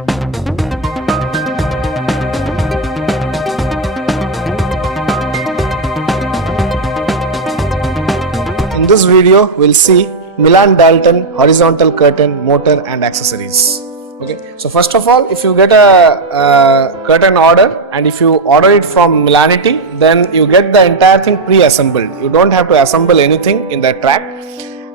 In this video, we'll see Milan Dalton horizontal curtain motor and accessories. Okay, so first of all, if you get a curtain order and if you order it from Milanity, then you get the entire thing pre-assembled. You don't have to assemble anything in the track,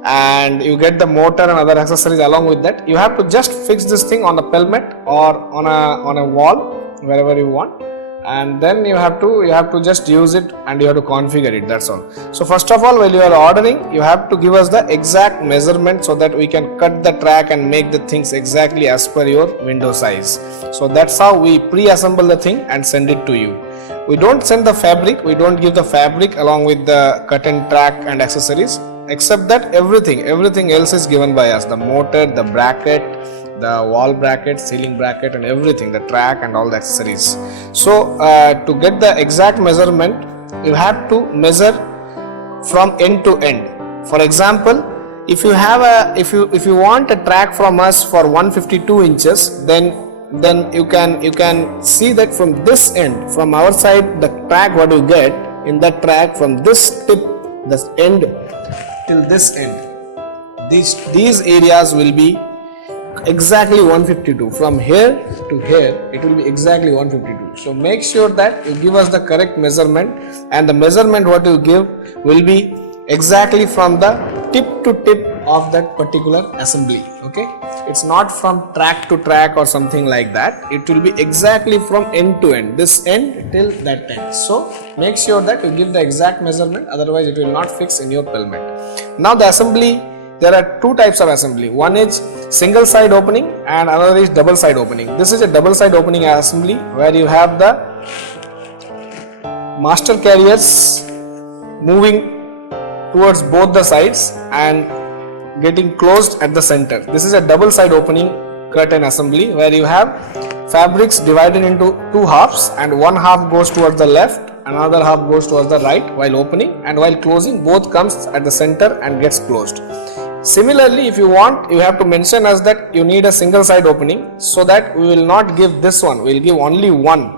and you get the motor and other accessories along with that. You have to just fix this thing on a pelmet or on a wall, wherever you want, and then you have to just use it and you have to configure it. That's all. So first of all, while you are ordering, you have to give us the exact measurement so that we can cut the track and make the things exactly as per your window size. So that's how we pre-assemble the thing and send it to you. We don't send the fabric, we don't give the fabric along with the curtain track and accessories, except that everything else is given by us: the motor, the bracket, the wall bracket, ceiling bracket, and everything, the track and all the accessories. So to get the exact measurement, you have to measure from end to end. For example, if you have if you want a track from us for 152 inches, then you can see that from this end, from our side, the track what you get in that track from this tip, this end till this end, these areas will be exactly 152. From here to here it will be exactly 152. So make sure that you give us the correct measurement, and the measurement what you give will be exactly from the tip to tip of that particular assembly. Okay, it's not from track to track or something like that. It will be exactly from end to end, this end till that end. So make sure that you give the exact measurement, otherwise it will not fix in your pelmet. Now the assembly, there are two types of assembly. One is single side opening and another is double side opening. This is a double side opening assembly where you have the master carriers moving towards both the sides and getting closed at the center. This is a double side opening curtain assembly where you have fabrics divided into two halves, and one half goes towards the left, another half goes towards the right while opening, and while closing both comes at the center and gets closed. Similarly, if you want, you have to mention us that you need a single side opening, so that we will not give this one, we will give only one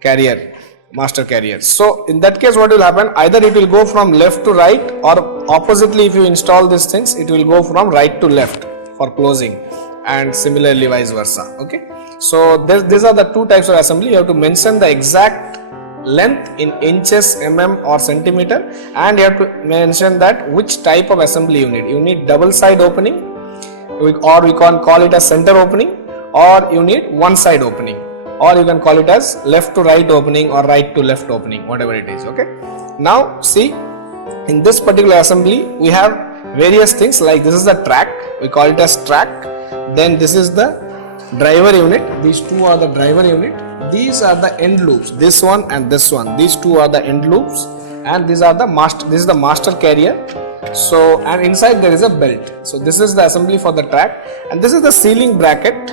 carrier, master carrier. So in that case what will happen, either it will go from left to right, or oppositely, if you install these things, it will go from right to left for closing, and similarly vice versa. Okay, so these are the two types of assembly. You have to mention the exact length in inches, mm or centimeter, and you have to mention that which type of assembly you need. You need double side opening, or we can call it a center opening, or you need one side opening, or you can call it as left to right opening or right to left opening, whatever it is. Okay, now see, in this particular assembly we have various things, like this is the track, we call it as track. Then this is the driver unit, these two are the driver unit. These are the end loops, this one and this one, these two are the end loops, and these are the master, this is the master carrier. So, and inside there is a belt. So this is the assembly for the track, and this is the ceiling bracket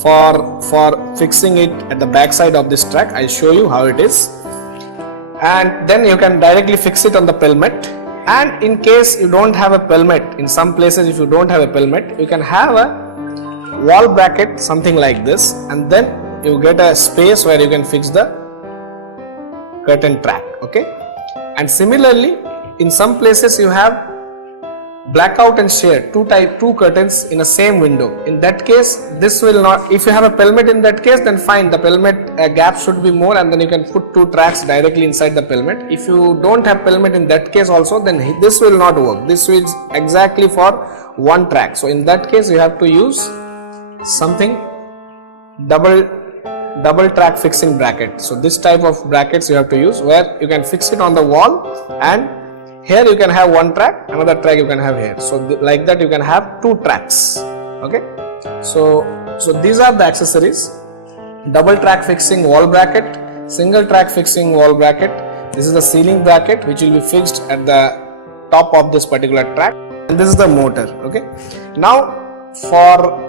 for fixing it at the back side of this track. I'll show you how it is, and then you can directly fix it on the pelmet. And in case you don't have a pelmet, in some places if you don't have a pelmet, you can have a wall bracket, something like this, and then you get a space where you can fix the curtain track. Okay, and similarly in some places you have blackout and shade, two curtains in a same window. In that case, this will not, if you have a pelmet in that case, then fine, the pelmet gap should be more, and then you can put two tracks directly inside the pelmet. If you don't have pelmet in that case also, then this will not work. This is exactly for one track. So in that case you have to use something double track fixing bracket. So this type of brackets you have to use, where you can fix it on the wall, and here you can have one track, another track you can have here. So like that you can have two tracks. Okay, so these are the accessories: double track fixing wall bracket, single track fixing wall bracket. This is the ceiling bracket which will be fixed at the top of this particular track, and this is the motor. Okay, now for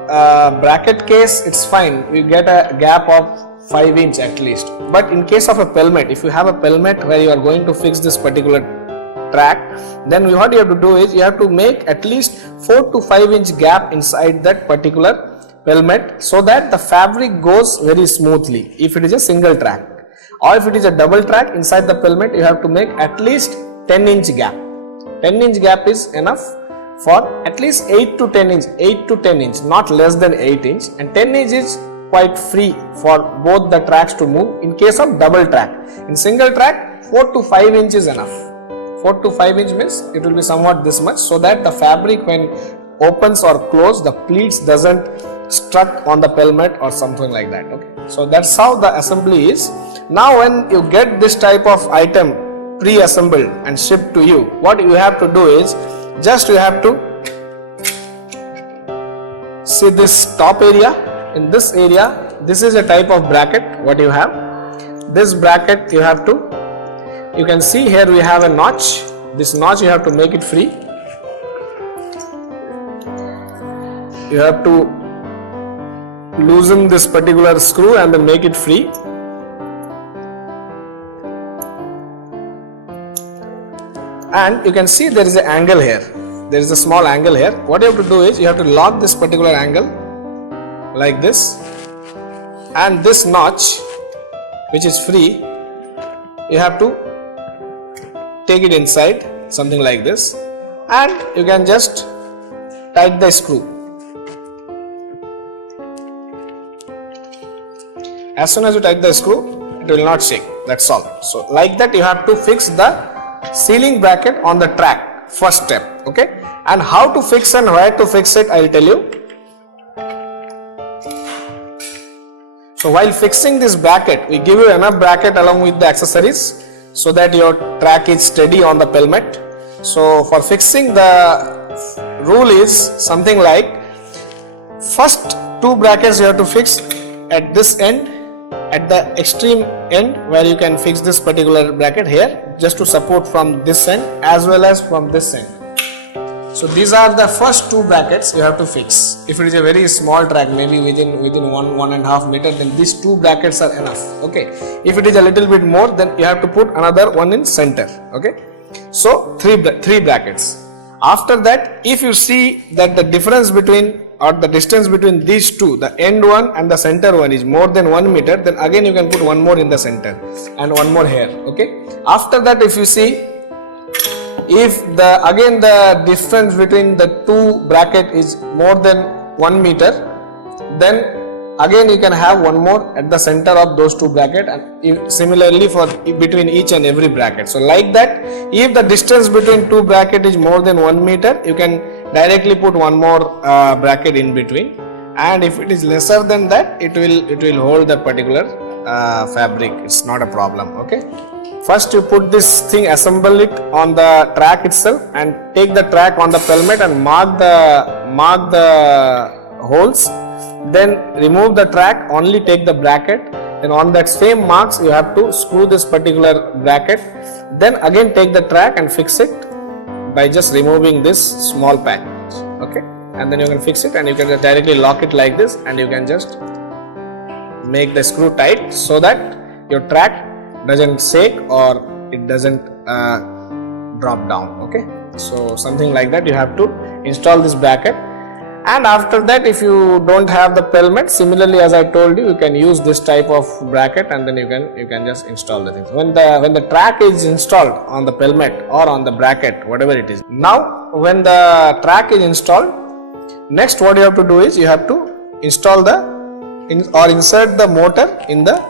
bracket case it's fine, you get a gap of 5 inch at least. But in case of a pelmet, if you have a pelmet where you are going to fix this particular track, then what you have to do is you have to make at least 4 to 5 inch gap inside that particular pelmet so that the fabric goes very smoothly if it is a single track, or if it is a double track, inside the pelmet you have to make at least 10-inch gap. 10-inch gap is enough for at least 8 to 10 inch, not less than 8 inch, and 10 inch is quite free for both the tracks to move in case of double track. In single track, 4 to 5 inch is enough. 4 to 5 inch means it will be somewhat this much, so that the fabric when opens or close, the pleats doesn't struck on the pelmet or something like that. Okay, so that's how the assembly is. Now when you get this type of item pre-assembled and shipped to you, what you have to do is just you have to see this top area. In this area, this is a type of bracket what you have. This bracket you have to, you can see here we have a notch. This notch you have to make it free. You have to loosen this particular screw and then make it free. And you can see there is an angle here. There is a small angle here. What you have to do is you have to lock this particular angle like this, and this notch which is free, you have to take it inside something like this, and you can just tighten the screw. As soon as you tighten the screw, it will not shake. That's all. So like that you have to fix the sealing bracket on the track, first step. Okay, and how to fix and where to fix it, I will tell you. So while fixing this bracket, we give you enough bracket along with the accessories so that your track is steady on the pelmet. So for fixing, the rule is something like, first 2 brackets you have to fix at this end, at the extreme end where you can fix this particular bracket here, just to support from this end as well as from this end. So these are the first 2 brackets you have to fix. If it is a very small track, maybe within 1.5 meter, then these 2 brackets are enough. Okay. If it is a little bit more, then you have to put another one in center. Okay. So 3 brackets. After that, if you see that the difference between or the distance between these 2, the end one and the center one, is more than 1 meter, then again you can put one more in the center and one more here. Okay. After that, if you see, if the difference between the 2 bracket is more than 1 meter, then again you can have one more at the center of those 2 bracket, and similarly for between each and every bracket. So like that, if the distance between 2 bracket is more than 1 meter, you can directly put one more bracket in between, and if it is lesser than that, it will hold the particular fabric. It's not a problem. Okay. First you put this thing, assemble it on the track itself, and take the track on the pelmet and mark the holes. Then remove the track, only take the bracket. Then on that same marks you have to screw this particular bracket. Then again take the track and fix it by just removing this small package. Okay, and then you can fix it, and you can just directly lock it like this, and you can just make the screw tight so that your track doesn't shake or it doesn't drop down. Okay, so something like that you have to install this bracket. And after that, if you don't have the pelmet, similarly as I told you, you can use this type of bracket, and then you can just install the things. When the track is installed on the pelmet or on the bracket, whatever it is. Now when the track is installed, next what you have to do is you have to install insert the motor in the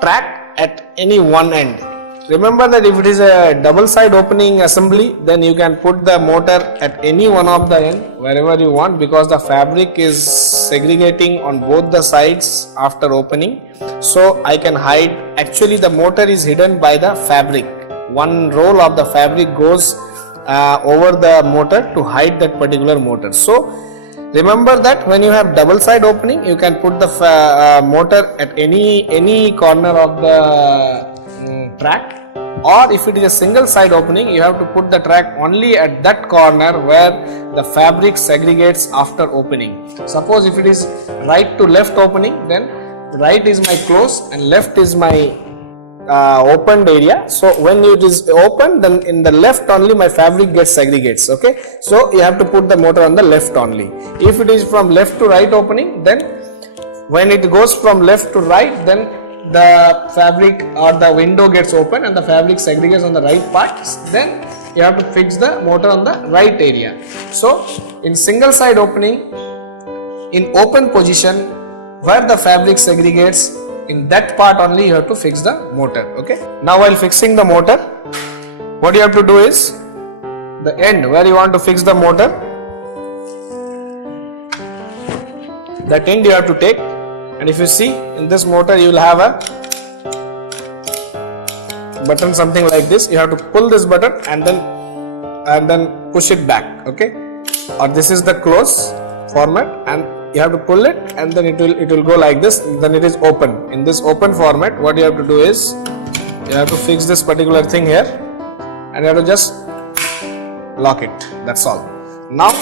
track at any one end. Remember that if it is a double side opening assembly, then you can put the motor at any one of the end wherever you want, because the fabric is segregating on both the sides after opening. So I can hide, actually the motor is hidden by the fabric. One roll of the fabric goes over the motor to hide that particular motor. So remember that when you have double side opening, you can put the motor at any corner of the track, or if it is a single side opening, you have to put the track only at that corner where the fabric segregates after opening. Suppose if it is right to left opening, then right is my close and left is my opened area. So when it is open, then in the left only my fabric gets segregates. Okay, so you have to put the motor on the left only. If it is from left to right opening, then when it goes from left to right, then the fabric or the window gets open and the fabric segregates on the right parts. Then you have to fix the motor on the right area. So in single side opening, in open position where the fabric segregates, in that part only you have to fix the motor. Okay, now while fixing the motor, what you have to do is the end where you want to fix the motor, that end you have to take. And if you see in this motor, you will have a button something like this. You have to pull this button and then push it back. Okay, or this is the close format, and you have to pull it and then it will go like this. Then it is open. In this open format, what you have to do is you have to fix this particular thing here and you have to just lock it. That's all. Now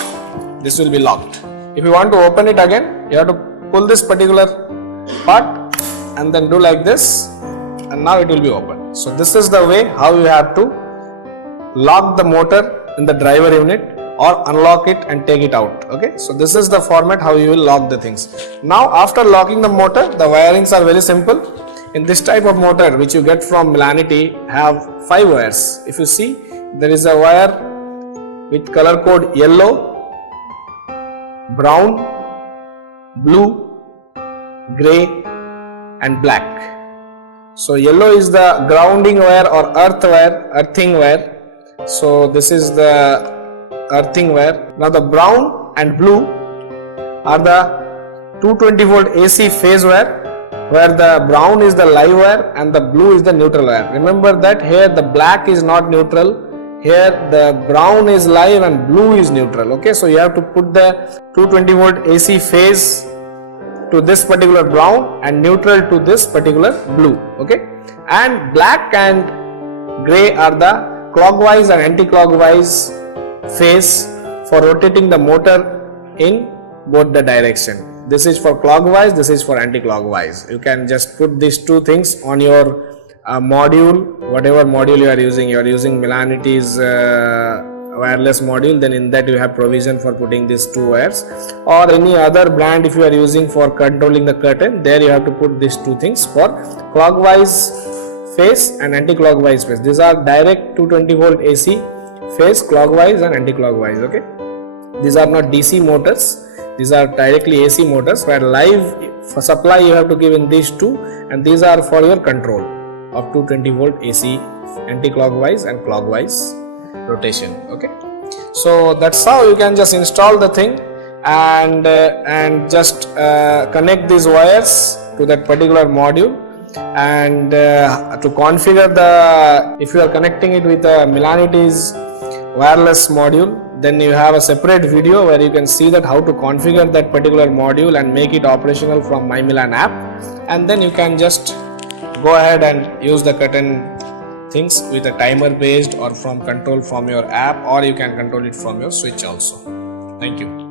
this will be locked. If you want to open it again, you have to pull this particular part and then do like this, and now it will be open. So this is the way how you have to lock the motor in the driver unit or unlock it and take it out. Okay, so this is the format how you will lock the things. Now after locking the motor, the wirings are very simple. In this type of motor which you get from Milanity have 5 wires. If you see, there is a wire with color code yellow, brown, blue, grey and black. So yellow is the grounding wire or earthing wire. So this is the earthing wire. Now the brown and blue are the 220 volt AC phase wire, where the brown is the live wire and the blue is the neutral wire. Remember that here the black is not neutral, here the brown is live and blue is neutral. Okay, so you have to put the 220 volt AC phase to this particular brown and neutral to this particular blue. Okay, and black and grey are the clockwise and anti-clockwise phase for rotating the motor in both the direction. This is for clockwise, this is for anti-clockwise. You can just put these two things on your module, whatever module you are using Milanity's wireless module, then in that you have provision for putting these 2 wires, or any other brand if you are using for controlling the curtain, there you have to put these 2 things for clockwise phase and anti-clockwise phase. These are direct 220 volt AC phase, clockwise and anti-clockwise. Okay, these are not DC motors, these are directly AC motors where live supply you have to give in these 2, and these are for your control of 220 volt AC anti-clockwise and clockwise rotation. Okay, so that's how you can just install the thing and just connect these wires to that particular module, and to configure the, if you are connecting it with the Milanity's wireless module, then you have a separate video where you can see that how to configure that particular module and make it operational from MyMilan app, and then you can just go ahead and use the curtain things with a timer based or from control from your app, or you can control it from your switch also. Thank you.